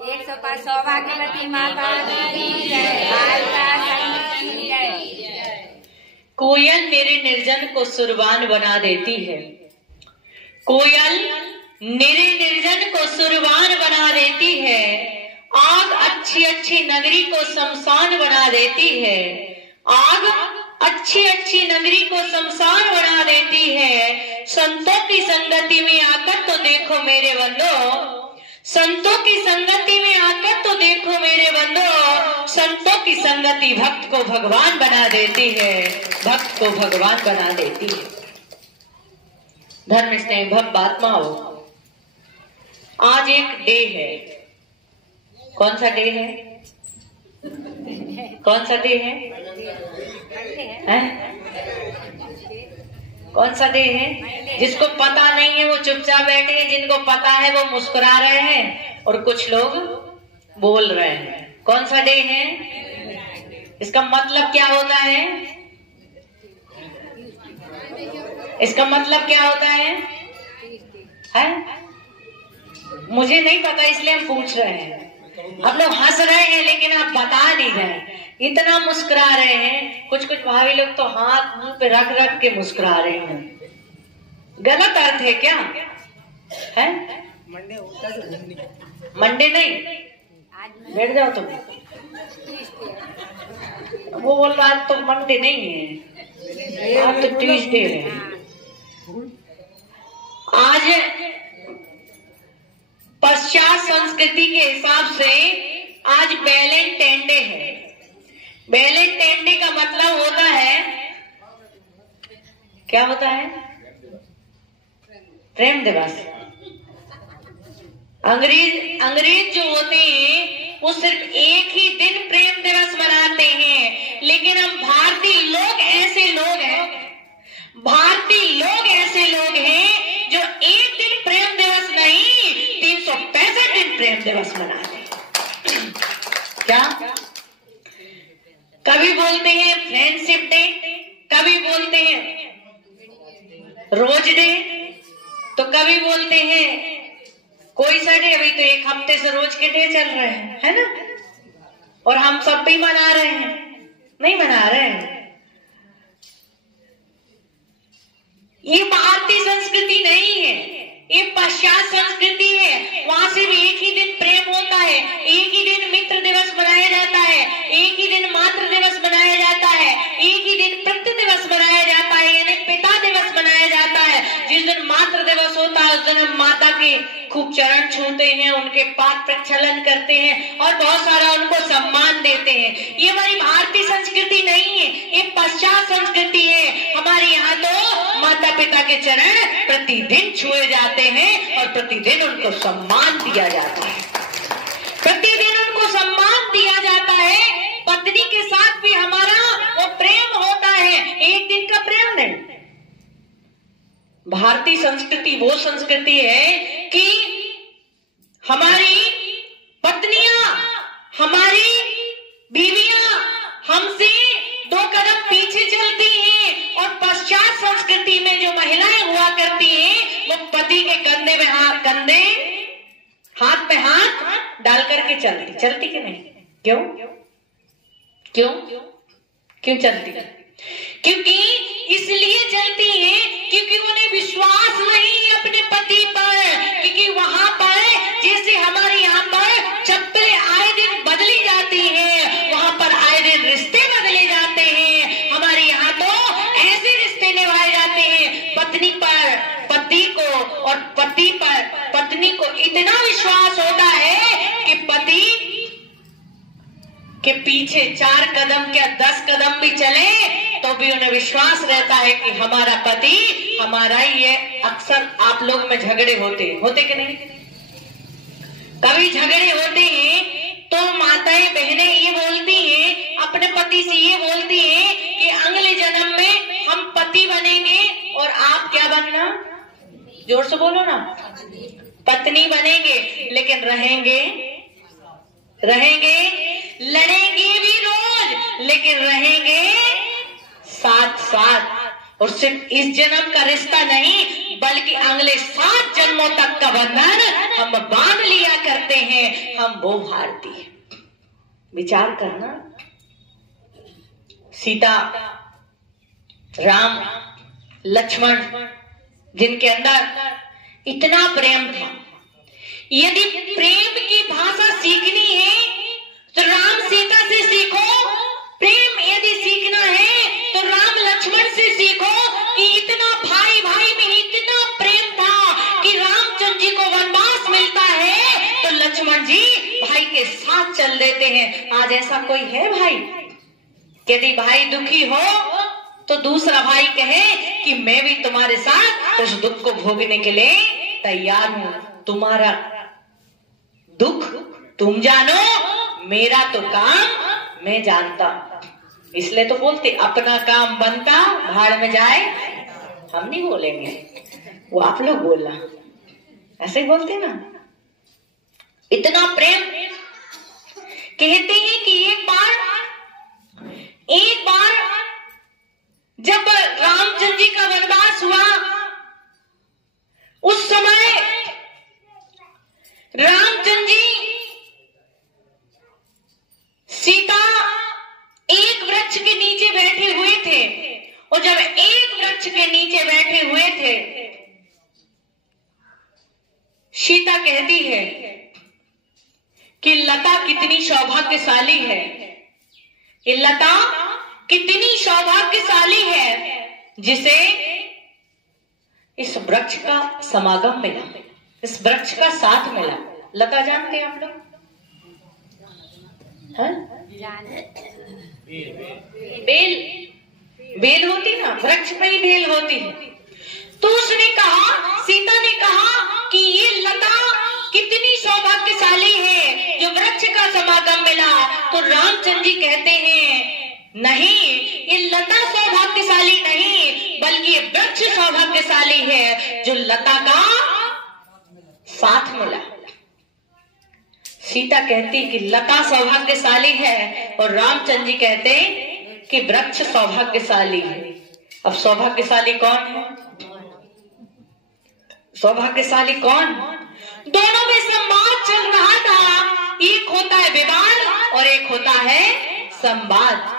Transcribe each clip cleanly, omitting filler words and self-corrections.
105 सौभाग्यवती माता की जय। कोयल मेरे निर्जन को सुरबान बना देती है। कोयल मेरे निर्जन को सुरबान बना देती है। आग अच्छी अच्छी नगरी को शमशान बना देती है। आग अच्छी अच्छी नगरी को शमशान बना देती है। संतों की संगति में आकर तो देखो मेरे बंदो, संतों की संगति में आकर तो देखो मेरे बंदो, संतों की संगति भक्त को भगवान बना देती है, भक्त को भगवान बना देती है। धर्म स्नेह भक्त आत्माओं, आज एक डे है। कौन सा डे है? कौन सा डे है? कौन सा डे है? जिसको पता नहीं है वो चुपचाप बैठे हैं, जिनको पता है वो मुस्कुरा रहे हैं और कुछ लोग बोल रहे हैं। कौन सा डे है? इसका मतलब क्या होता है? इसका मतलब क्या होता है? मुझे नहीं पता, इसलिए हम पूछ रहे हैं। आप लोग हंस रहे हैं लेकिन आप बता नहीं रहे, इतना मुस्कुरा रहे हैं। कुछ कुछ भाभी लोग तो हाथ मुंह पे रख रख के मुस्कुरा रहे हैं। गलत अर्थ है क्या? है मंडे नहीं, बैठ जाओ तुम। वो बोल रहा है तो मंडे नहीं है, आज तो ट्यूसडे है। आज पश्चात संस्कृति के हिसाब से आज वैलेंटाइन डे है। वैलेंटाइन डे का मतलब होता है, क्या होता है? प्रेम दिवस। अंग्रेज जो होते हैं वो सिर्फ एक ही दिन प्रेम दिवस मनाते हैं, लेकिन हम भारतीय लोग ऐसे लोग हैं, भारतीय लोग ऐसे लोग हैं जो एक दिन प्रेम दिवस नहीं 365 दिन प्रेम दिवस मनाते हैं। क्या? कभी बोलते हैं फ्रेंडशिप डे, कभी बोलते हैं रोज डे, तो कभी बोलते हैं कोई सा डे। अभी तो एक हफ्ते से रोज के डे चल रहे हैं, है ना? और हम सब भी मना रहे हैं, नहीं मना रहे हैं। ये भारतीय संस्कृति नहीं है, ये पश्चात संस्कृति है। वहां से भी एक ही दिन प्रेम होता है, एक ही दिन मित्र दिवस मनाया जाता है, एक ही दिन मातृ दिवस मनाया जाता है, एक ही दिन पितृ दिवस मनाया जाता है, यानी पिता दिवस मनाया जाता है। जिस दिन मातृ दिवस होता है उस दिन हम माता के खूब चरण छूते हैं, उनके पाद प्रक्षालन करते हैं और बहुत सारा उनको सम्मान देते हैं। ये हमारी भारतीय संस्कृति नहीं है, ये पश्चात संस्कृति है। हमारे यहाँ तो माता पिता के चरण प्रतिदिन छुए जाते हैं और प्रतिदिन उनको सम्मान दिया जाता है, प्रतिदिन उनको सम्मान दिया जाता है। पत्नी के साथ भी हमारा वो प्रेम होता है, एक दिन का प्रेम नहीं। भारतीय संस्कृति वो संस्कृति है कि हमारी पत्नियां, हमारी बीवियां हमसे 2 कदम पीछे चलती हैं और पश्चात संस्कृति में जो महिलाएं हुआ करती हैं वो पति के कंधे में हाथ पे हाथ डाल करके चलती कि नहीं? क्यों क्यों क्यों चलती? क्योंकि इसलिए चलती है क्योंकि उन्हें विश्वास नहीं है अपने पति पर, क्योंकि वहां पर जैसे हमारे यहाँ पर चप्पलें आए दिन बदली जाती हैं, वहां पर आए दिन रिश्ते बदले जाते हैं। हमारे यहाँ तो ऐसे रिश्ते निभाए जाते हैं, पत्नी पर पति को और पति पर पत्नी को इतना विश्वास होता है कि पति के पीछे 4 कदम क्या 10 कदम भी चले तो भी उन्हें विश्वास रहता है कि हमारा पति हमारा ही है। अक्सर आप लोग में झगड़े होते कि नहीं? कभी झगड़े होते हैं तो माताएं बहनें ये बोलती हैं, अपने पति से ये बोलती हैं कि अगले जन्म में हम पति बनेंगे और आप क्या बनना? जोर से बोलो ना। पत्नी बनेंगे, लेकिन रहेंगे लड़ेंगे भी रोज, लेकिन रहेंगे साथ साथ। और सिर्फ इस जन्म का रिश्ता नहीं बल्कि अगले 7 जन्मों तक का बंधन हम बांध लिया करते हैं। हम वो भारतीय। विचार करना, सीता, राम, लक्ष्मण जिनके अंदर इतना प्रेम था। यदि प्रेम की भाषा सीखनी है तो राम सीता से सीखो। प्रेम यदि सीखना है तो राम लक्ष्मण से सीखो कि इतना भाई भाई में इतना प्रेम था कि रामचंद्र जी को वनवास मिलता है तो लक्ष्मण जी भाई के साथ चल देते हैं। आज ऐसा कोई है भाई? यदि भाई दुखी हो तो दूसरा भाई कहे कि मैं भी तुम्हारे साथ उस दुख को भोगने के लिए तैयार हूं। तुम्हारा दुख तुम जानो, मेरा तो काम मैं जानता। इसलिए तो बोलते अपना काम बनता भाड़ में जाए। हम नहीं बोलेंगे, वो आप लोग बोलना, ऐसे ही बोलते ना। इतना प्रेम। कहते हैं कि एक बार जब रामचंद्र जी का वनवास हुआ उस समय रामचंद्र जी सीता एक वृक्ष के नीचे बैठे हुए थे। और जब एक वृक्ष के नीचे बैठे हुए थे, सीता कहती है कि लता कितनी सौभाग्यशाली है। ये लता कितनी सौभाग्यशाली है जिसे इस वृक्ष का समागम मिला, इस वृक्ष का साथ मिला। लता जानते हैं आप लोग? बेल होती ना, वृक्ष पे ही बेल होती है। तो उसने कहा, सीता ने कहा कि ये लता कितनी सौभाग्यशाली है जो वृक्ष का समागम मिला। तो रामचंद्र जी कहते हैं नहीं, ये लता सौभाग्यशाली नहीं बल्कि ये वृक्ष सौभाग्यशाली है जो लता का साथ मिला। सीता कहती कि लता सौभाग्यशाली है और रामचंद्र जी कहते कि वृक्ष सौभाग्यशाली है। अब सौभाग्यशाली कौन है? सौभाग्यशाली कौन? दोनों में संवाद चल रहा था। एक होता है विवाद और एक होता है संवाद।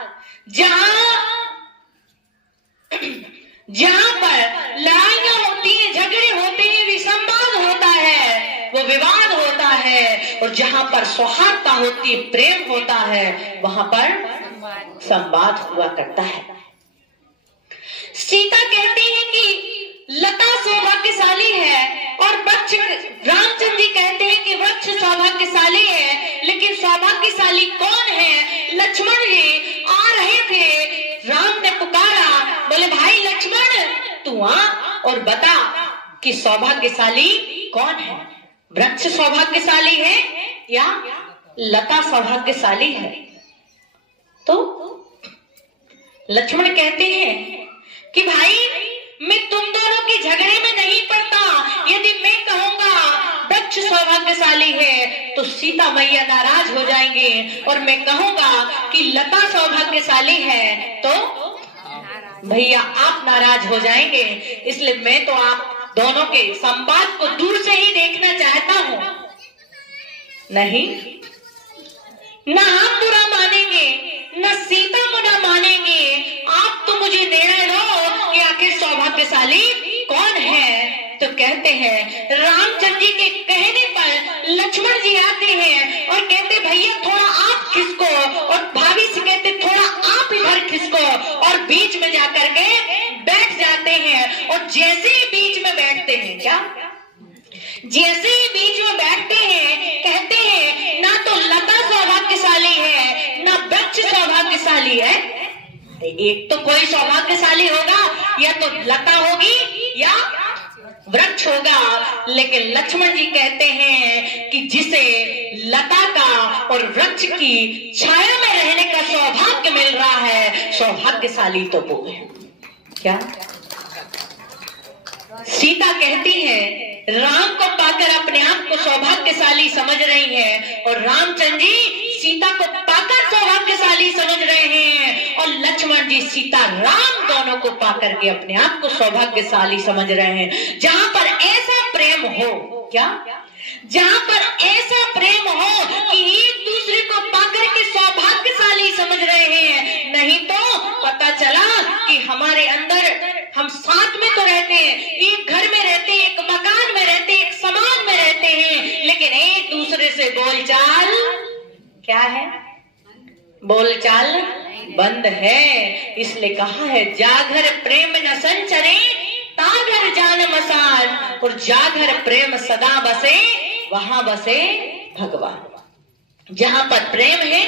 जहां पर लड़ाइयां होती हैं, झगड़े होते हैं, विसंवाद होता है, वो विवाद होता है। और जहां पर सौहार्दता होती है, प्रेम होता है, वहां पर संवाद हुआ करता है। सीता कहती है कि लता सौभाग्यशाली है और वृक्ष, रामचंद्र जी कहते हैं कि वृक्ष सौभाग्यशाली है। लेकिन सौभाग्यशाली कौन है? लक्ष्मण जी आ रहे थे, राम ने पुकारा, बोले भाई लक्ष्मण तू आ और बता कि सौभाग्यशाली कौन है? वृक्ष सौभाग्यशाली है या लता सौभाग्यशाली है? तो लक्ष्मण कहते हैं कि भाई मैं तुम दोनों के झगड़े में नहीं पड़ता। यदि मैं कहूंगा वृक्ष सौभाग्यशाली है तो सीता मैया नाराज हो जाएंगे, और मैं कहूंगा कि लता सौभाग्यशाली है तो भैया आप नाराज हो जाएंगे। इसलिए मैं तो आप दोनों के संवाद को दूर से ही देखना चाहता हूं। नहीं, ना आप बुरा मानेंगे न सीता बुरा मानेंगे। आप तो मुझे निर्णय दो कि आखिर सौभाग्यशाली कौन है। तो कहते हैं रामचंद्र जी के कहने पर लक्ष्मण जी आते हैं और कहते भैया थोड़ा आप खिसको, और भाभी से कहते थोड़ा आप इधर खिसको, और बीच में जाकर के बैठ जाते हैं। और जैसे ही बीच में बैठते हैं, क्या जैसे ही बीच में बैठते हैं, कहते हैं ना तो लता सौभाग्यशाली है ना वृक्ष सौभाग्यशाली है। एक तो कोई सौभाग्यशाली होगा, या तो लता होगी या वृक्ष होगा। लेकिन लक्ष्मण जी कहते हैं कि जिसे लता का और वृक्ष की छाया में रहने का सौभाग्य मिल रहा है, सौभाग्यशाली तो वो है। क्या सीता कहती है राम को पाकर अपने आप को सौभाग्यशाली समझ रही है, और रामचंद्र जी सीता को पाकर सौभाग्यशाली समझ रहे हैं। और लक्ष्मण जी सीता राम दोनों को पा करके अपने आप को सौभाग्यशाली समझ रहे हैं। जहां पर ऐसा प्रेम हो, क्या, जहां पर ऐसा प्रेम हो कि एक दूसरे को पाकर के सौभाग्यशाली समझ रहे हैं। नहीं तो पता चला कि हमारे अंदर हम साथ में तो रहते हैं, एक घर में रहते हैं, एक मकान में रहते हैं, एक समाज में रहते हैं, लेकिन एक दूसरे से बोलचाल क्या है, बोलचाल बंद है। इसलिए कहा है जागर प्रेम न संचरे तागर जान मसान, और जागर प्रेम सदा बसे वहां बसे भगवान। जहां पर प्रेम है,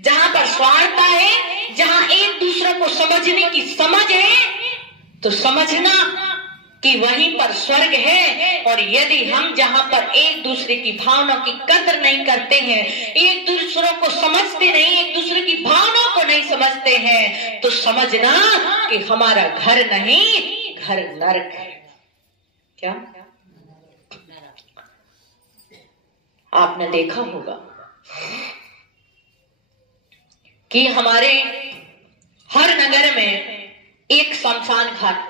जहां पर स्वार्थता है, जहां एक दूसरे को समझने की समझ है, तो समझना कि वहीं पर स्वर्ग है। और यदि हम जहां पर एक दूसरे की भावनाओं की कदर नहीं करते हैं, एक दूसरों को समझते नहीं, एक दूसरे की भावनाओं को नहीं समझते हैं, तो समझना कि हमारा घर नहीं, घर नरक है। क्या आपने देखा होगा कि हमारे हर नगर में एक शमशान घाट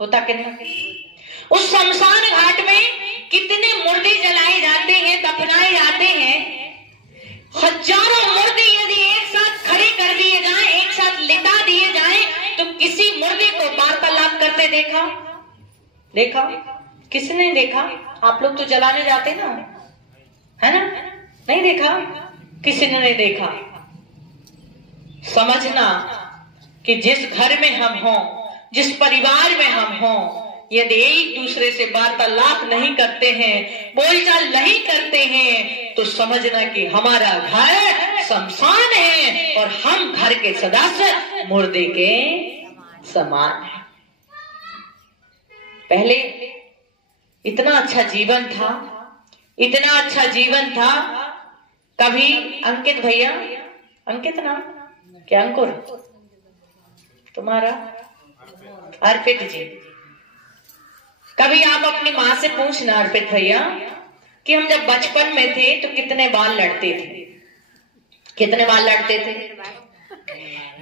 होता कि नहीं? उस शमशान घाट में कितने मुर्दे जलाए जाते हैं, दफनाए जाते हैं। हजारों मुर्दे यदि एक साथ खड़े कर दिए जाएं, एक साथ लिटा दिए जाएं, तो किसी मुर्दे को वार्तालाप करते देखा? देखा? किसने देखा? आप लोग तो जलाने जाते ना, है ना? नहीं देखा? किसी ने नहीं देखा। समझना कि जिस घर में हम हों, जिस परिवार में हम हों, यदि एक दूसरे से वार्तालाप नहीं करते हैं, बोलचाल नहीं करते हैं, तो समझना कि हमारा घर शमशान है और हम घर के सदस्य मुर्दे के समान हैं। पहले इतना अच्छा जीवन था, इतना अच्छा जीवन था। कभी अंकित भैया, अंकित नाम क्या, अंकुर तुम्हारा, अर्पित जी, कभी आप अपनी माँ से पूछना अर्पित भैया कि हम जब बचपन में थे तो कितने बार लड़ते थे, कितने बार लड़ते थे?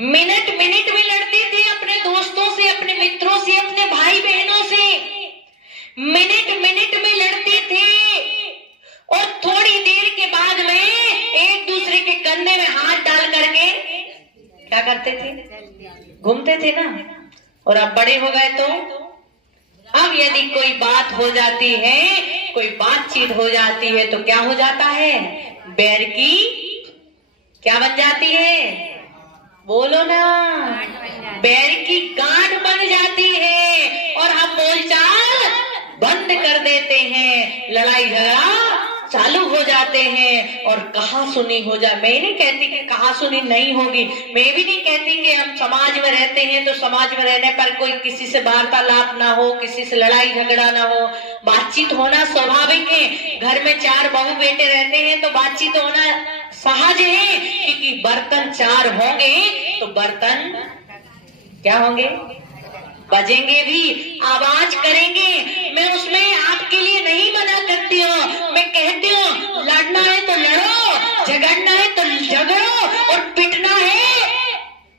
मिनट मिनट में लड़ते थे अपने दोस्तों से, अपने मित्रों से, अपने भाई बहनों से, मिनट मिनट में लड़ते थे। और थोड़ी देर के बाद में एक दूसरे के कंधे में हाथ डाल करके क्या करते थे? घूमते थे ना। और अब बड़े हो गए तो अब यदि कोई बात हो जाती है, कोई बातचीत हो जाती है, तो क्या हो जाता है? बैर की क्या बन जाती है? बोलो ना, बैर की गांठ बन जाती है और हम बोलचाल बंद कर देते हैं, लड़ाई झगड़ा चालू हो जाते हैं और कहा सुनी हो जाए। मैं नहीं कहती कि कहा सुनी नहीं होगी, मैं भी नहीं कहती कि हम समाज में रहते हैं तो समाज में रहने पर कोई किसी से वार्तालाप ना हो, किसी से लड़ाई झगड़ा ना हो, बातचीत होना स्वाभाविक है। घर में 4 बहू बेटे रहते हैं तो बातचीत होना सहज है, क्योंकि बर्तन 4 होंगे तो बर्तन क्या होंगे? बजेंगे भी, आवाज करेंगे। मैं उसमें आपके लिए नहीं मना करती हूँ, मैं कहती हूँ लड़ना है तो लड़ो, झगड़ना है तो झगड़ो, और पिटना है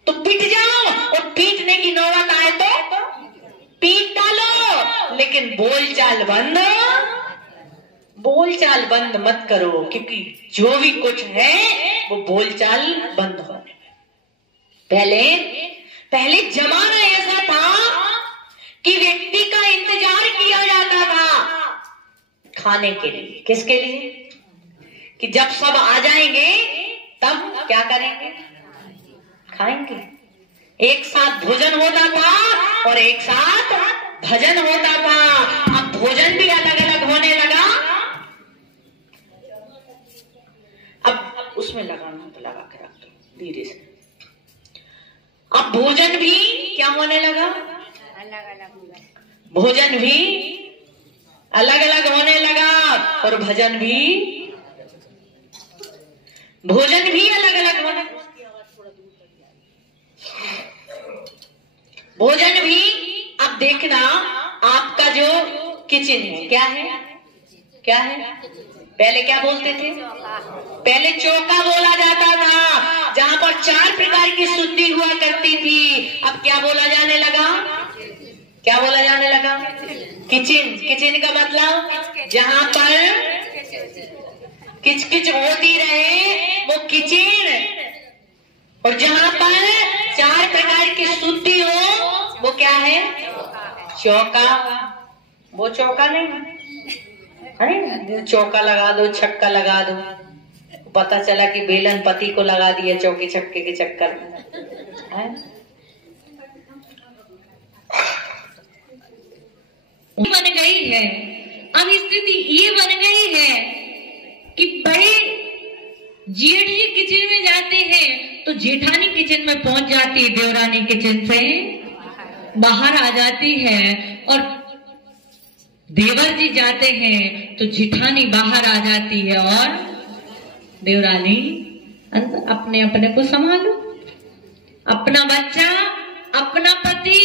तो पिट जाओ, और पीटने की नौबत आए तो पीट डालो, लेकिन बोलचाल बंद, बोलचाल बंद मत करो, क्योंकि जो भी कुछ है वो बोलचाल बंद हो। पहले जमाना ऐसा था कि व्यक्ति का इंतजार किया जाता था खाने के लिए। किसके लिए? कि जब सब आ जाएंगे तब क्या करेंगे? खाएंगे। एक साथ भोजन होता था और एक साथ भजन होता था। अब भोजन भी अलग अलग होने लगा। अब उसमें लगाना तो लगा के रख दो धीरे से। अब भोजन भी क्या होने लगा? भोजन भी अलग अलग होने लगा और भजन भी, भोजन भी अलग अलग होने, भोजन भी। अब देखना आपका जो किचन है क्या है? क्या है? पहले क्या बोलते थे? पहले चौका बोला जाता था। जहाँ पर 4 प्रकार की शुद्धि हुआ करती थी, अब क्या बोला जाने लगा? क्या बोला जाने लगा? किचन। किचन का मतलब जहाँ पर किचकिच होती रहे वो किचन, और जहाँ पर 4 प्रकार की शुद्धि हो वो क्या है? चौका। वो चौका नहीं, अरे चौका लगा दो, छक्का लगा दो, पता चला कि बेलन पति को लगा दिया चौके छक्के के चक्कर में। बन गई है, अब स्थिति ये बन गई है कि बड़े जेठ जी किचन में जाते हैं तो जेठानी किचन में पहुंच जाती है, देवरानी किचन से बाहर आ जाती है, और देवर जी जाते हैं तो जेठानी बाहर आ जाती है, और देवरानी अंदर अपने अपने को संभालो। अपना बच्चा, अपना पति,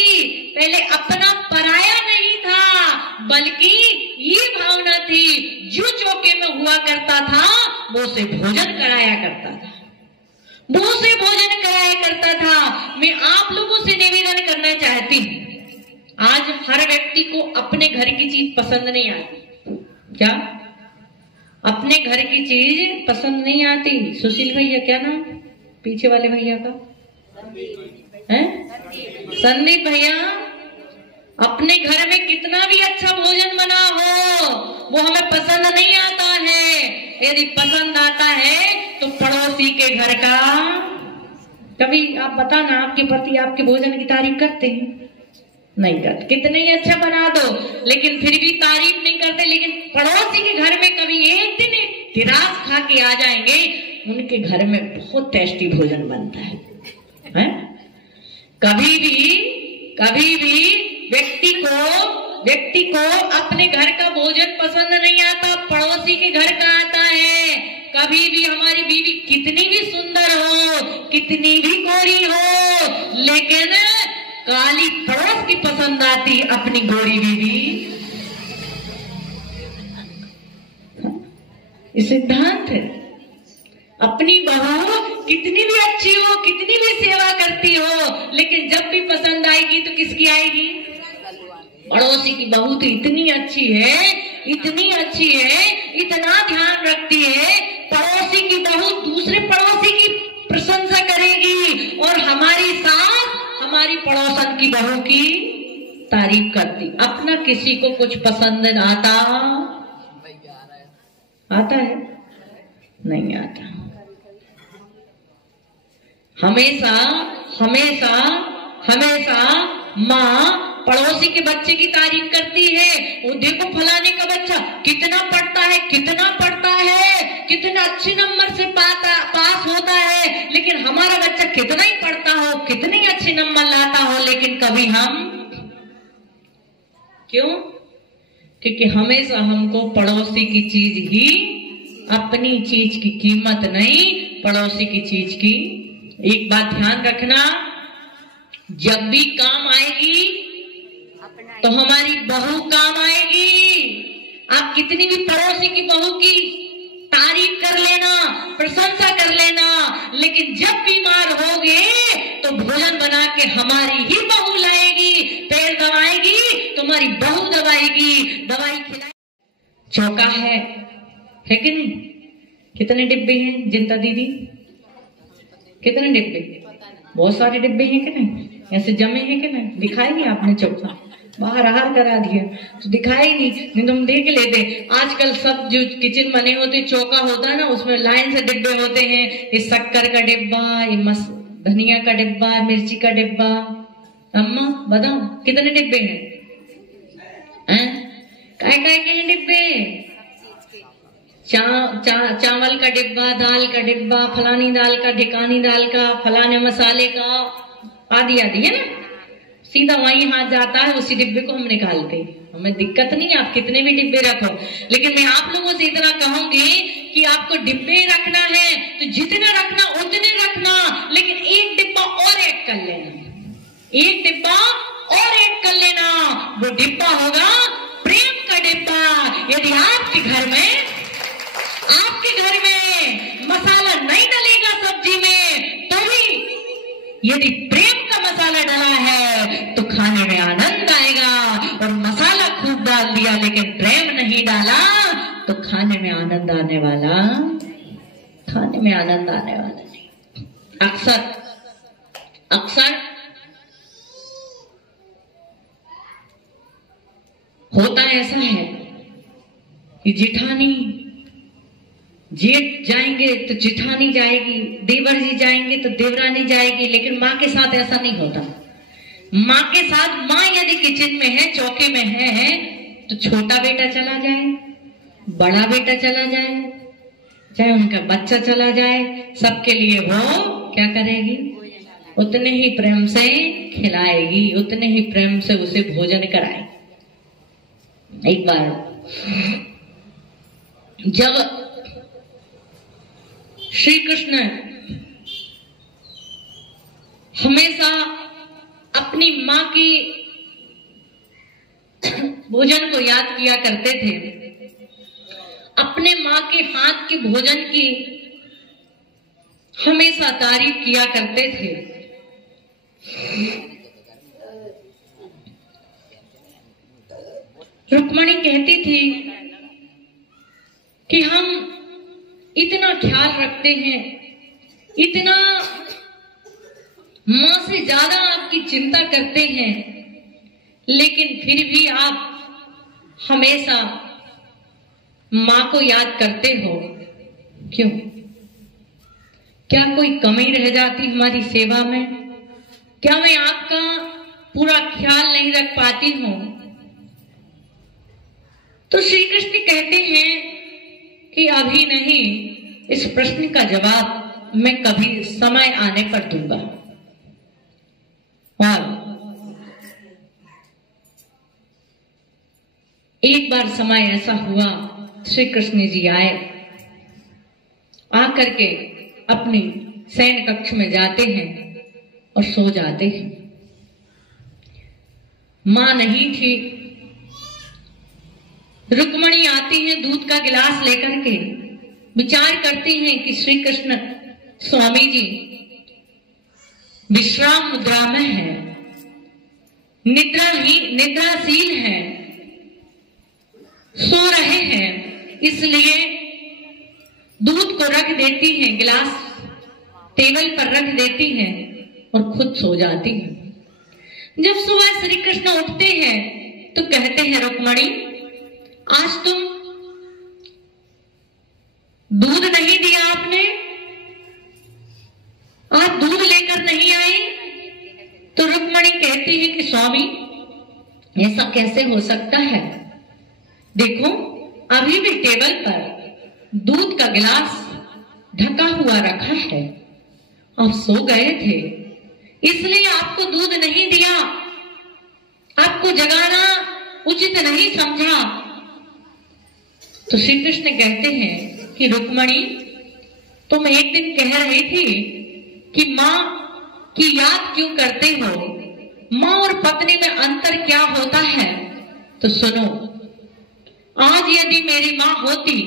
पहले अपना पराया नहीं था, बल्कि ये भावना थी जो चौके में हुआ करता था वो से भोजन कराया करता था, वो से भोजन कराया करता था। मैं आप लोगों से निवेदन करना चाहती हूँ, आज हर व्यक्ति को अपने घर की चीज पसंद नहीं आती। क्या अपने घर की चीज पसंद नहीं आती? सुशील भैया, क्या नाम पीछे वाले भैया का है? संदीप भैया, अपने घर में कितना भी अच्छा भोजन बना हो वो हमें पसंद नहीं आता है। यदि पसंद आता है तो पड़ोसी के घर का। कभी आप बताना, आपके पति आपके भोजन की तारीफ करते हैं? नहीं करते। कितने ही अच्छा बना दो लेकिन फिर भी तारीफ नहीं करते। लेकिन पड़ोसी के घर में कभी एक दिन गिरास खा के आ जाएंगे, उनके घर में बहुत टेस्टी भोजन बनता है? कभी भी व्यक्ति को अपने घर का भोजन पसंद नहीं आता, पड़ोसी के घर का आता है। कभी भी हमारी बीवी कितनी भी सुंदर हो, कितनी भी गोरी हो, लेकिन काली पड़ोस की पसंद आती अपनी गोरी बीवी। ये सिद्धांत है। अपनी बहू कितनी भी अच्छी हो, कितनी भी सेवा करती हो, लेकिन जब भी पसंद आएगी तो किसकी आएगी? पड़ोसी की बहू तो इतनी अच्छी है, इतनी अच्छी है, इतना ध्यान रखती है, पड़ोसी की बहू दूसरे पड़ोसी की प्रशंसा करेगी, और हमारी सास हमारी पड़ोसन की बहू की तारीफ करती। अपना किसी को कुछ पसंद आता है? नहीं आता। हमेशा माँ पड़ोसी के बच्चे की तारीफ करती है। वो देखो फलाने का बच्चा कितना पढ़ता है, कितना अच्छे नंबर से पास होता है, लेकिन हमारा बच्चा कितना ही पढ़ता हो, कितने ही अच्छे नंबर लाता हो, लेकिन कभी हम क्यों? क्योंकि हमेशा हमको पड़ोसी की चीज ही, अपनी चीज की कीमत नहीं, पड़ोसी की चीज की। एक बात ध्यान रखना, जब भी काम आएगी तो हमारी बहू काम आएगी। आप कितनी भी पड़ोसी की बहू की तारीफ कर लेना, प्रशंसा कर लेना, लेकिन जब बीमार होगे तो भोजन बना के हमारी ही बहू लाएगी, पैर दबाएगी, तुम्हारी बहू दबाएगी, दवाई खिलाएगी। चौका है कि नहीं? कितने डिब्बे हैं जिंता दीदी? कितने डिब्बे? बहुत सारे डिब्बे हैं कि नहीं? ऐसे जमे हैं कि नहीं? दिखाएगी आपने चौका? बाहर आहार करा दिया तो दिखाई नहीं तो हम देख लेते। आजकल सब जो किचन बने होते, चौका होता है ना, उसमें लाइन से डिब्बे होते हैं। ये शक्कर का डिब्बा, ये धनिया का डिब्बा, मिर्ची का डिब्बा। अम्मा बताओ कितने डिब्बे हैं? काय के हैं डिब्बे? चावल का डिब्बा, दाल का डिब्बा, फलानी दाल का, ढिकानी दाल का, फलाने मसाले का, आदि है ना। सीधा वहीं हाथ जाता है, उसी डिब्बे को हम निकालते हैं। हमें दिक्कत नहीं, आप कितने भी डिब्बे रखो, लेकिन मैं आप लोगों से इतना कहूंगी कि आपको डिब्बे रखना है तो जितना रखना उतने रखना, लेकिन एक डिब्बा और ऐड कर लेना। एक डिब्बा और ऐड कर लेना, वो डिब्बा होगा प्रेम का डिब्बा। यदि आपके घर में मसाला नहीं डलेगा सब्जी में, यदि प्रेम का मसाला डाला है तो खाने में आनंद आएगा, और मसाला खूब डाल दिया लेकिन प्रेम नहीं डाला तो खाने में आनंद आने वाला नहीं। अक्सर होता ऐसा है कि जेठानी जेठ जाएंगे तो जेठानी जाएगी, देवर जी जाएंगे तो देवरानी जाएगी, लेकिन माँ के साथ ऐसा नहीं होता। माँ के साथ माँ यदि किचन में है, चौके में है, तो छोटा बेटा चला जाए, बड़ा बेटा चला जाए, चाहे उनका बच्चा चला जाए, सबके लिए वो क्या करेगी? उतने ही प्रेम से खिलाएगी, उतने ही प्रेम से उसे भोजन कराएगी। एक बार जब श्री कृष्ण हमेशा अपनी माँ की भोजन को याद किया करते थे, अपने माँ के हाथ के भोजन की हमेशा तारीफ किया करते थे। रुक्मणी कहती थी कि हम इतना ख्याल रखते हैं, इतना माँ से ज्यादा आपकी चिंता करते हैं, लेकिन फिर भी आप हमेशा माँ को याद करते हो, क्यों? क्या कोई कमी रह जाती हमारी सेवा में? क्या मैं आपका पूरा ख्याल नहीं रख पाती हूँ? तो श्री कृष्ण कहते हैं कि अभी नहीं, इस प्रश्न का जवाब मैं कभी समय आने पर दूंगा। और एक बार समय ऐसा हुआ, श्री कृष्ण जी आए, आकर के अपनी शयन कक्ष में जाते हैं और सो जाते हैं। मां नहीं थी। रुक्मणी आती है दूध का गिलास लेकर के, विचार करती हैं कि श्री कृष्ण स्वामी जी विश्राम मुद्रा में है, निद्राशील है, सो रहे हैं, इसलिए दूध को रख देती हैं, गिलास टेबल पर रख देती हैं और खुद सो जाती हैं। जब सुबह श्री कृष्ण उठते हैं तो कहते हैं, रुक्मणी आज तुम दूध नहीं दिया आपने, आज दूध लेकर नहीं आई। तो रुक्मणी कहती है कि स्वामी ऐसा कैसे हो सकता है, देखो अभी भी टेबल पर दूध का गिलास ढका हुआ रखा है, आप सो गए थे इसलिए आपको दूध नहीं दिया, आपको जगाना उचित नहीं समझा। तो श्री कृष्ण कहते हैं कि रुक्मणी तुम एक दिन कह रही थी कि माँ की याद क्यों करते हो, माँ और पत्नी में अंतर क्या होता है। तो सुनो, आज यदि मेरी माँ होती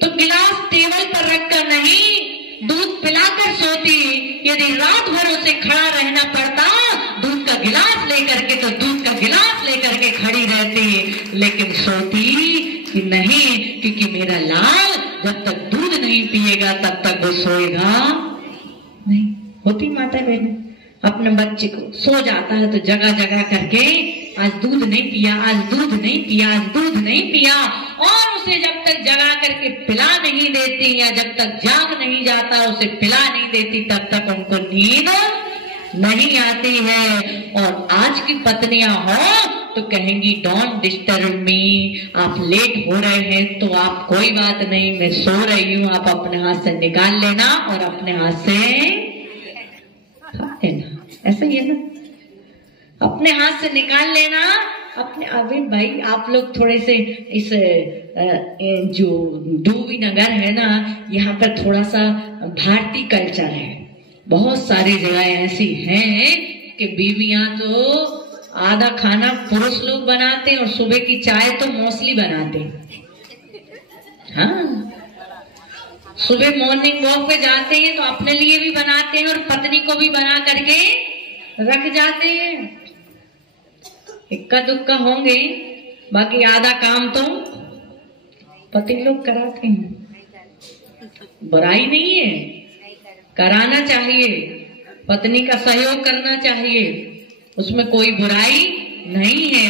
तो गिलास टेबल पर रखकर नहीं दूध पिलाकर सोती। यदि रात भर उसे खड़ा रहना पड़ता दूध का गिलास लेकर के, तो दूध का गिलास लेकर के खड़ी रहती, लेकिन सोती कि नहीं, क्योंकि मेरा लाल जब तक दूध नहीं पिएगा तब तक वो सोएगा नहीं। होती माता बहन अपने बच्चे को सो जाता है तो जगह जगह करके आज दूध नहीं पिया, आज दूध नहीं पिया, आज दूध नहीं पिया, और उसे जब तक जगा करके पिला नहीं देती या जब तक जाग नहीं जाता उसे पिला नहीं देती तब तक उनको नींद नहीं आती है। और आज की पत्नियां हो तो कहेंगी डोंट डिस्टर्ब मी, आप लेट हो रहे हैं तो आप कोई बात नहीं, मैं सो रही हूँ, आप अपने हाथ से निकाल लेना और अपने हाथ से खा लेना। ऐसा ही है ना, अपने हाथ से निकाल लेना अपने। अभी भाई आप लोग थोड़े से इस जो डूबी नगर है ना, यहाँ पर थोड़ा सा भारतीय कल्चर है, बहुत सारी जगह ऐसी हैं कि बीवियां तो आधा खाना पुरुष लोग बनाते हैं और सुबह की चाय तो मोस्टली बनाते हैं। हाँ, सुबह मॉर्निंग वॉक पे जाते हैं तो अपने लिए भी बनाते हैं और पत्नी को भी बना करके रख जाते हैं। इक्का दुक्का होंगे, बाकी आधा काम तो पति लोग कराते हैं। बुराई नहीं है, कराना चाहिए, पत्नी का सहयोग करना चाहिए, उसमें कोई बुराई नहीं है।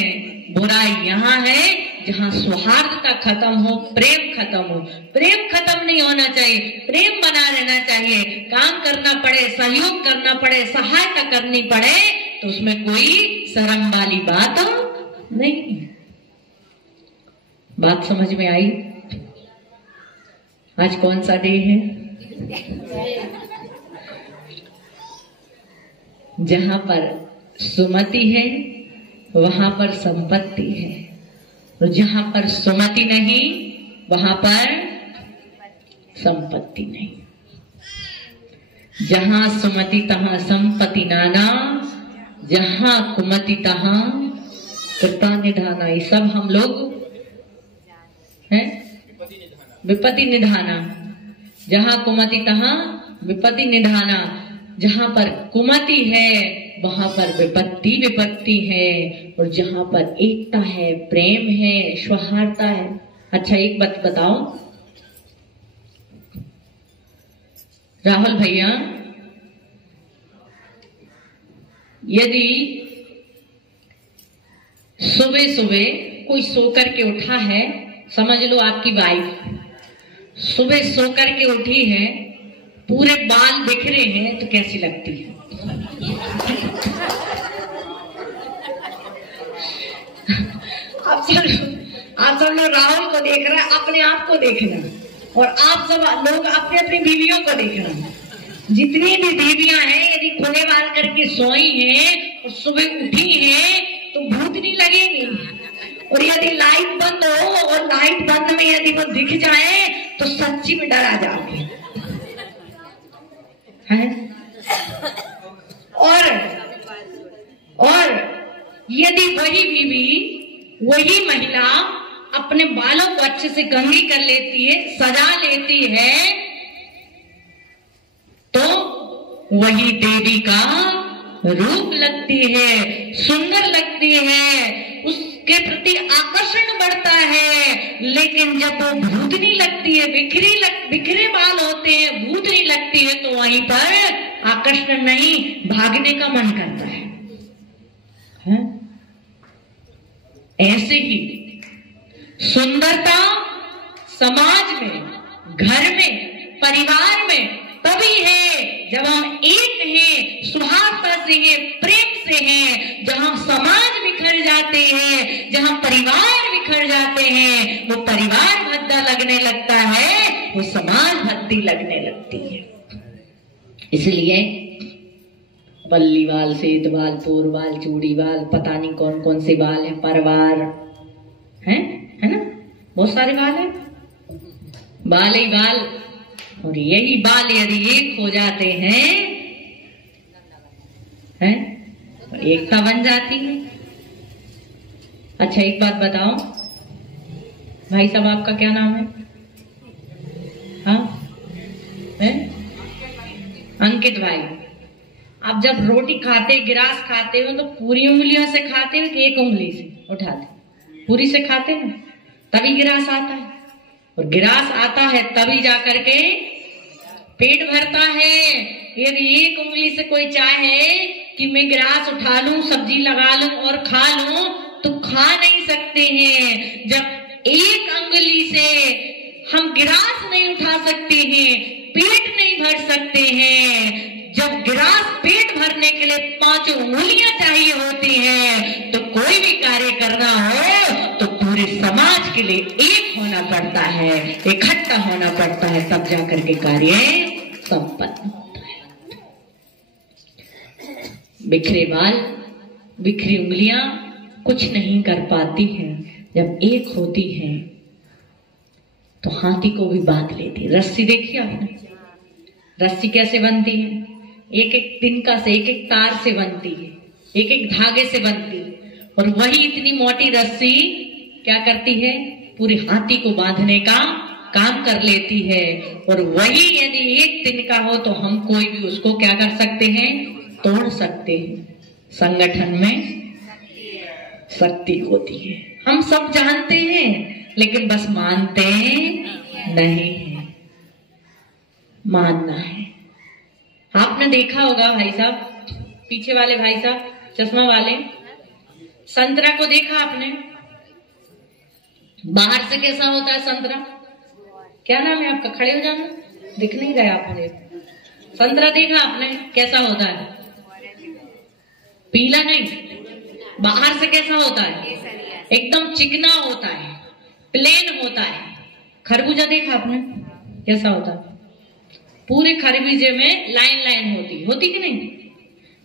बुराई यहाँ है जहाँ सौहार्दता खत्म हो, प्रेम खत्म हो। प्रेम खत्म नहीं होना चाहिए, प्रेम बना रहना चाहिए। काम करना पड़े, सहयोग करना पड़े, सहायता करनी पड़े तो उसमें कोई शर्म वाली बात नहीं। बात समझ में आई? आज कौन सा डे है? जहां पर सुमति है वहां पर संपत्ति है, और जहां पर सुमति नहीं वहां पर संपत्ति नहीं। जहां सुमति तहां संपत्ति नाना, जहां कुमति तहां कृता निधाना। ये सब हम लोग हैं, विपत्ति निधाना। जहां कुमति तहां विपत्ति निधाना। जहां पर कुमति है वहां पर विपत्ति विपत्ति है, और जहां पर एकता है, प्रेम है, सौहार्दता है। अच्छा एक बात बताओ राहुल भैया, यदि सुबह सुबह कोई सो करके उठा है, समझ लो आपकी वाइफ सुबह सो करके उठी है, पूरे बाल बिखरे हैं, तो कैसी लगती है? आप सब लोग राहुल को देख रहे हैं, अपने आप को देखना, और आप सब लोग अपने अपनी बीवियों को देखना। जितनी भी बीवियां हैं यदि खुले बाल करके सोई हैं और सुबह उठी हैं तो भूतनी लगेगी, और यदि लाइट बंद हो और लाइट बंद में यदि वो दिख जाए तो सच्ची में डरा जाओगे। और यदि वही बीवी, वही महिला अपने बालों को अच्छे से कंघी कर लेती है, सजा लेती है, तो वही देवी का रूप लगती है, सुंदर लगती है, उसके प्रति आकर्षण बढ़ता है। लेकिन जब वो भूतनी लगती है, बिखरे बाल होते हैं, भूतनी लगती है, तो वहीं पर आकर्षण नहीं, भागने का मन करता है। ऐसे ही सुंदरता समाज में, घर में, परिवार में तभी है जब हम एक हैं, सुहार्दता से हैं, प्रेम से हैं। जहां समाज बिखर जाते हैं, जहां परिवार बिखर जाते हैं, वो परिवार भद्दा लगने लगता है, वो समाज भद्दी लगने लगती है। इसलिए पल्ली बाल, सेत बाल, पोर बाल, चूड़ी बाल, पता नहीं कौन कौन से बाल है, परवार है ना, बहुत सारे बाल है, बाल ही बाल। और यही बाल यदि एक हो जाते हैं तो एकता बन जाती है। अच्छा एक बात बताओ भाई साहब, आपका क्या नाम है? हाँ है? अंकित भाई। आप जब रोटी खाते, गिरास खाते हो तो पूरी उंगलियों से खाते हो कि एक उंगली से उठाते? पूरी से खाते ना, तभी गिरास आता है, और गिरास आता है तभी जाकर के पेट भरता है। यदि एक उंगली से कोई चाहे कि मैं गिरास उठा लूं, सब्जी लगा लूं और खा लूं, तो खा नहीं सकते हैं। जब एक उंगली से हम गिरास नहीं उठा सकते हैं, पेट नहीं भर सकते हैं। जब गिरास पेट भरने के लिए 5 उंगलियां चाहिए होती हैं, तो कोई भी कार्य करना हो तो पूरे समाज के लिए एक होना पड़ता है, इकट्ठा होना पड़ता है, तब जाकर के कार्य संपन्न होता है। बिखरे बाल, बिखरी उंगलियां कुछ नहीं कर पाती हैं। जब एक होती हैं तो हाथी को भी बांध लेती है। रस्सी देखी आपने? रस्सी कैसे बनती है? एक एक तिनका से, एक एक तार से बनती है, एक एक धागे से बनती है, और वही इतनी मोटी रस्सी क्या करती है? पूरे हाथी को बांधने का काम कर लेती है। और वही यदि एक दिन का हो तो हम कोई भी उसको क्या कर सकते हैं, तोड़ सकते हैं। संगठन में शक्ति होती है, हम सब जानते हैं, लेकिन बस मानते नहीं है। मानना है। आपने देखा होगा भाई साहब, पीछे वाले भाई साहब चश्मा वाले, संतरा को देखा आपने? बाहर से कैसा होता है संतरा? क्या नाम है आपका? खड़े हो जाना, दिख नहीं रहा आप मुझे। संतरा देखा आपने कैसा होता है? पीला नहीं, बाहर से कैसा होता है? एकदम चिकना होता है, प्लेन होता है। खरबूजा देखा आपने कैसा होता है? पूरे खरबूजे में लाइन लाइन होती कि नहीं?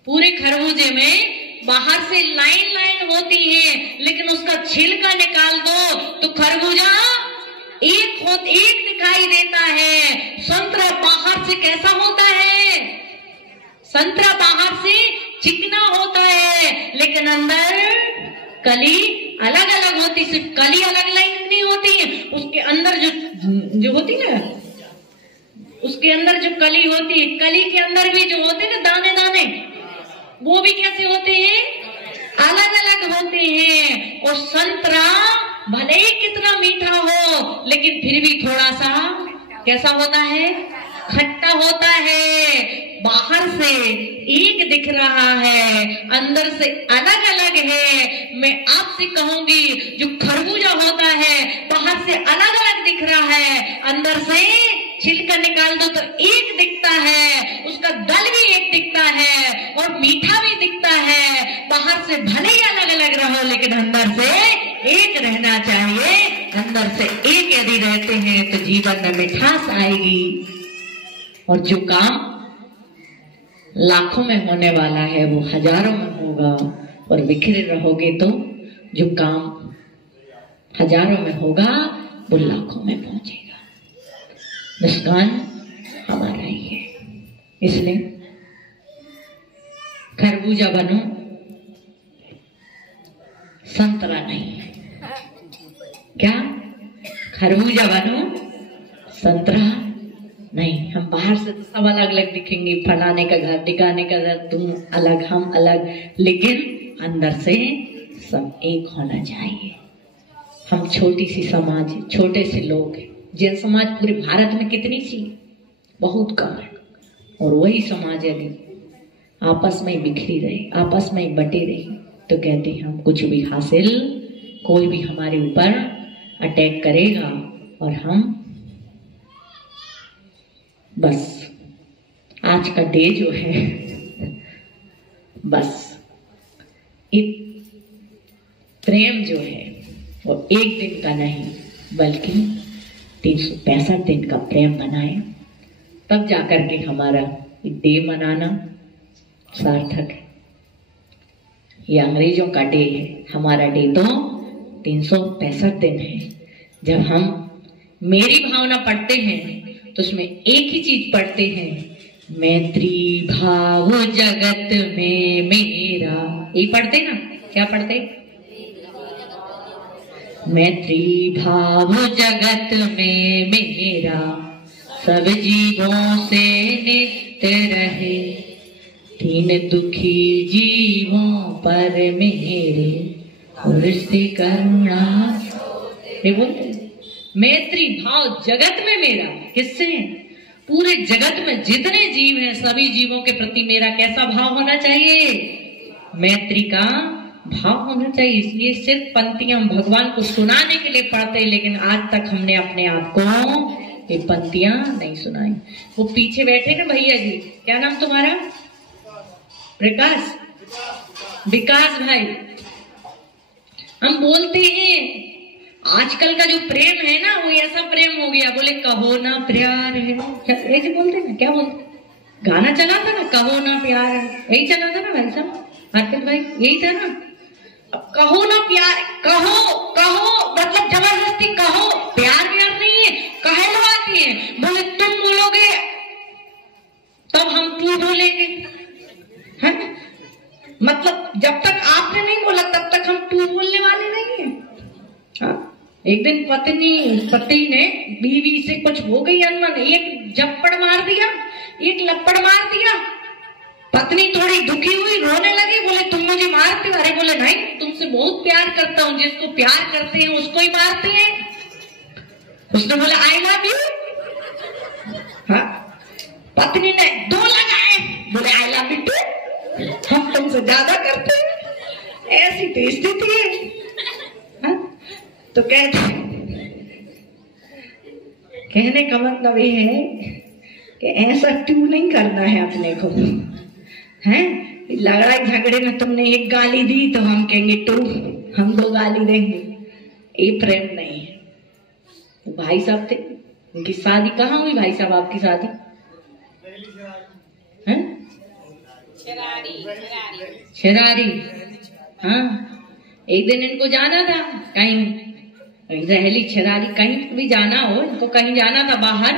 पूरे खरबूजे में बाहर से लाइन लाइन होती है, लेकिन उसका छिलका निकाल दो तो खरबूजा एक दिखाई देता है। संतरा बाहर से कैसा होता है? संतरा बाहर से चिकना होता है, लेकिन अंदर कली अलग अलग होती। सिर्फ कली अलग अलग नहीं होती, उसके अंदर जो होती ना, उसके अंदर जो कली होती है, कली के अंदर भी जो होते ना दाने दाने, वो भी कैसे होते हैं? अलग अलग होते हैं। और संतरा भले ही कितना मीठा हो, लेकिन फिर भी थोड़ा सा कैसा होता है? खट्टा होता है। बाहर से एक दिख रहा है, अंदर से अलग अलग है। मैं आपसे कहूंगी, जो खरबूजा होता है बाहर से अलग अलग दिख रहा है, अंदर से छिलका निकाल दो तो एक दिखता है, उसका दल भी एक दिखता है और मीठा भी दिखता है। बाहर से भले ही अलग अलग रहो, लेकिन अंदर से एक रहना चाहिए। अंदर से एक यदि रहते हैं तो जीवन में मिठास आएगी। और जो काम लाखों में होने वाला है वो हजारों में होगा, और बिखरे रहोगे तो जो काम हजारों में होगा वो लाखों में पहुंचेगा। नुकसान हमारा ही है। इसलिए खरबूजा बनो, संतरा नहीं। क्या? खरबूजा बनो, संतरा नहीं। हम बाहर से तो सब अलग अलग दिखेंगे, फलाने का घर, टिकाने का घर, तुम अलग हम अलग, लेकिन अंदर से सब एक होना चाहिए। हम छोटी सी समाज, छोटे से लोग हैं। जैन समाज पूरे भारत में कितनी सी? बहुत कम है। और वही समाज यदि आपस में बिखरी रहे, आपस में बटे रही, तो कहते हैं हम कुछ भी हासिल, कोई भी हमारे ऊपर अटैक करेगा और हम बस आज का डे जो है, बस एक प्रेम जो है वो एक दिन का नहीं बल्कि 365 दिन का प्रेम बनाए, तब जाकर के हमारा डे मनाना सार्थक है। ये अंग्रेजों का डे है, हमारा डे तो 365 दिन है। जब हम मेरी भावना पढ़ते हैं तो उसमें एक ही चीज पढ़ते हैं, मैत्री भाव जगत में मेरा। यही पढ़ते ना? क्या पढ़ते? मैत्री भाव जगत में मेरा, सब जीवों से नित्य रहे, तीन दुखी जीवों पर मेरे उससे करुणा। ये बोलते मैत्री भाव जगत में मेरा। किससे? पूरे जगत में जितने जीव हैं सभी जीवों के प्रति मेरा कैसा भाव होना चाहिए? मैत्री का भाव होना चाहिए। इसलिए सिर्फ पंक्तियां हम भगवान को सुनाने के लिए पढ़ते हैं, लेकिन आज तक हमने अपने आप को ये पंक्तियां नहीं सुनाई। वो पीछे बैठे ना भैया जी, क्या नाम तुम्हारा? प्रकाश, विकास भाई। हम बोलते हैं आजकल का जो प्रेम है ना वो ऐसा प्रेम हो गया, बोले कहो ना प्यार है, ऐसे बोलते ना, क्या बोलते? गाना चला था ना, कहो ना प्यार है, यही चला था ना भाई साहब, हार्दिक भाई, यही था ना। अब कहो ना प्यार, कहो कहो मतलब जबरदस्ती कहो, प्यार व्यार नहीं है, कहलवाती है। बोले तुम बोलोगे तब हम तू बोलेंगे, है? मतलब जब तक आपने नहीं बोला तब तक हम तू बोलने वाले नहीं है। हाँ? एक दिन पति ने बीवी से कुछ हो गई अनबन, एक झप्पड़ मार दिया, एक लपड़ मार दिया। पत्नी थोड़ी दुखी हुई, रोने लगी, बोले तुम मुझे मारते हो? अरे बोले नहीं, तुमसे बहुत प्यार करता हूँ, जिसको प्यार करते हैं उसको ही मारते हैं। उसने बोला आई लव यू। हाँ, पत्नी ने 2 लगाए, बोले आई लव यू टू, हम तुमसे ज्यादा करते हैं। ऐसी तो स्थिति है। हाँ? तो कहने का मतलब ये है कि ऐसा क्यों नहीं करना है अपने को, हैं? लड़ाई झगड़े में तुमने एक गाली दी तो हम कहेंगे 2, हम 2 गाली देंगे, ये प्रेम नहीं है। तो भाई साहब थे, उनकी शादी कहाँ हुई भाई साहब? आपकी शादी हैं? शरारी। हाँ, एक दिन इनको जाना था कहीं, रहली छरारी कहीं भी जाना हो, इनको कहीं जाना था बाहर,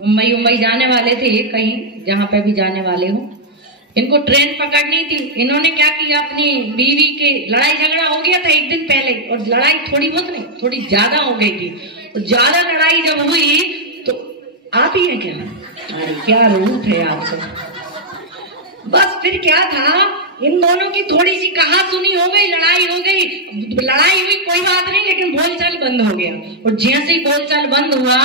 मुंबई जाने वाले थे ये, कहीं जहाँ पे भी जाने वाले हो। इनको ट्रेन पकड़नी थी। इन्होंने क्या किया, अपनी बीवी के लड़ाई झगड़ा हो गया था एक दिन पहले, और लड़ाई थोड़ी बहुत नहीं, थोड़ी ज्यादा हो गई थी। और ज्यादा लड़ाई जब हुई तो आप ही है क्या? अरे क्या रूप है आपका। बस फिर क्या था, इन दोनों की थोड़ी सी कहा सुनी हो गई, लड़ाई हो गई, लड़ाई हुई कोई बात नहीं, लेकिन बोलचाल बंद हो गया। और जैसे ही बोलचाल बंद हुआ,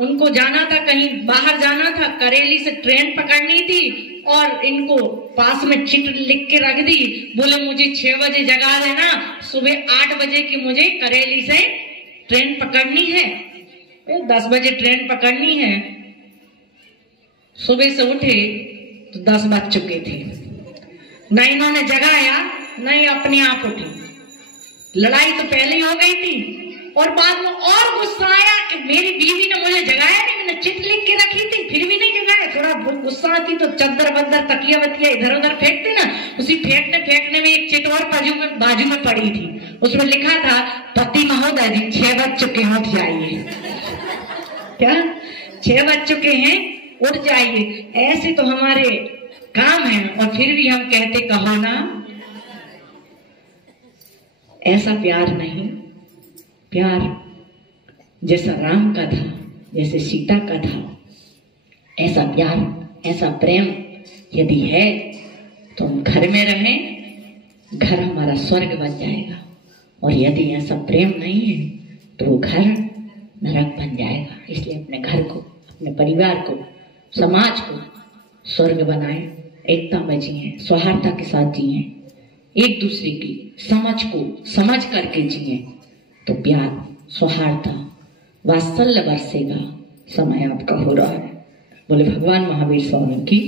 उनको जाना था कहीं बाहर जाना था, करेली से ट्रेन पकड़नी थी, और इनको पास में चिट लिख के रख दी, बोले मुझे 6 बजे जगा देना, सुबह 8 बजे की मुझे करेली से ट्रेन पकड़नी है, 10 बजे ट्रेन पकड़नी है। सुबह से उठे तो 10 बज चुके थे, न इन्होंने जगाया नहीं, अपने आप उठी। लड़ाई तो पहले ही हो गई थी, और बाद में और गुस्सा आया कि मेरी बीवी ने मुझे जगाया नहीं, मैंने चिट लिख के रखी थी फिर भी नहीं जगाया। थोड़ा गुस्सा आती तो चद्दर बद्दर तकिया वतिया इधर उधर फेंकते ना, उसी फेंकने में एक चिट और बाजू में पड़ी थी, उसमें लिखा था पति महोदय जी 6 बज चुके हैं, उठ जाइए। क्या 6 बज चुके हैं, उठ जाइए। ऐसे तो हमारे काम है, और फिर भी हम कहते कहो ना। ऐसा प्यार नहीं। प्यार जैसा राम का था, जैसे सीता का था, ऐसा प्यार, ऐसा प्रेम यदि है तो हम घर में रहें, घर हमारा स्वर्ग बन जाएगा। और यदि ऐसा प्रेम नहीं है तो वो घर नरक बन जाएगा। इसलिए अपने घर को, अपने परिवार को, समाज को स्वर्ग बनाएं, एकता में जिए, सौहार्दता के साथ जिए, एक दूसरे की समझ को समझ करके जिए, तो प्यार, सौहार्दता, वात्सल्य बरसेगा। समय आपका हो रहा है। बोले भगवान महावीर स्वामी की